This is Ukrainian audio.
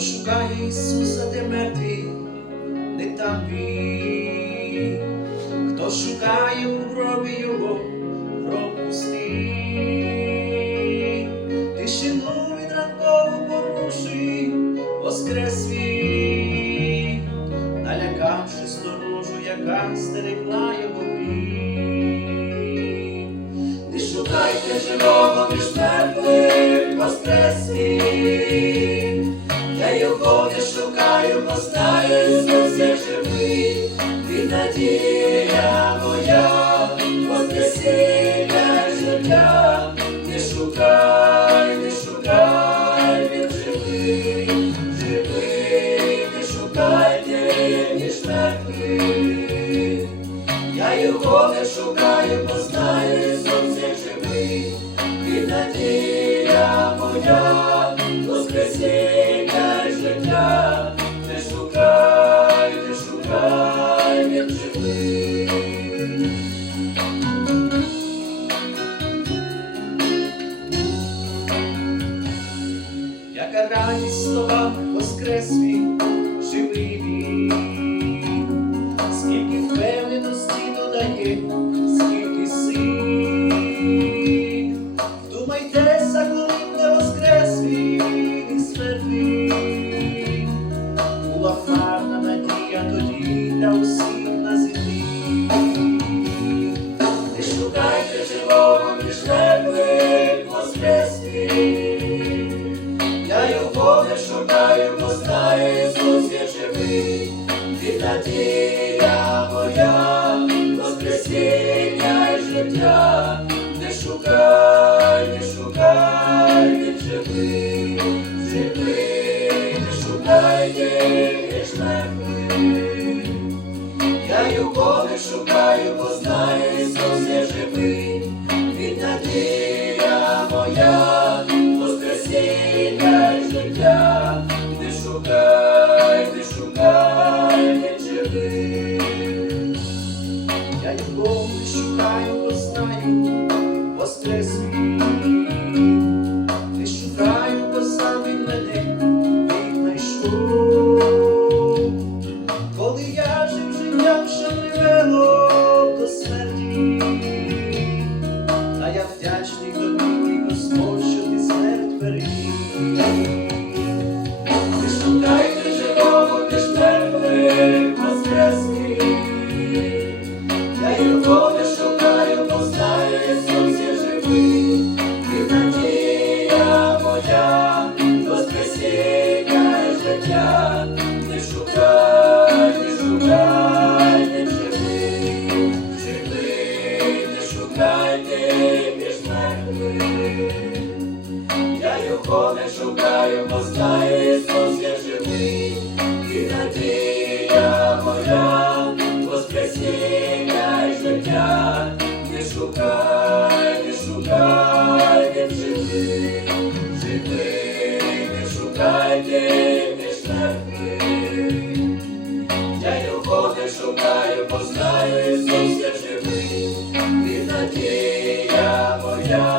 шукає Ісуса, де мертві, не там він. Хто шукає у гробі його, гроб пустий. Тишину від ранкову порушує, воскрес він, налякавши сторожу, яка стерегла його гріх. Не шукайте живого між мертвих воскрес він. Його не шукаю, бо знаю, Ісус є живий, Він надія моя, воскресіння життя. Не шукай, не шукай, він живий, живий, не шукайте між мертвих. Я його не шукаю, бо знаю, Шукайте живого між мертвих воскрес. Я його не шукаю, бо знаю, Ісус є живий, Він надія моя, воскресіння і життя, не шукай, не шукай, він живий, живий, не шукайте між Не шукаю, бо знаю, Ісус є живий, Він надія моя, воскресіння і життя, не шукай, не шукай, він живий. Я його шукаю, бо знаю, воскрес він. Не шукаю, бо сам він мене віднайшов. Я вдячний тобі, мій Господь, що ти смерть переміг. Не шукайте живого між мертвих воскресних. Я його не шукаю, бо знаю, Ісус є надія моя, воскресіння життя, не шукай, Я його не шукаю, бо знаю, Ісус є живий, і надія моя, воскресіння і життя, не шукай, не шукай, він живий, живий, не. Я його не шукаю, Yeah.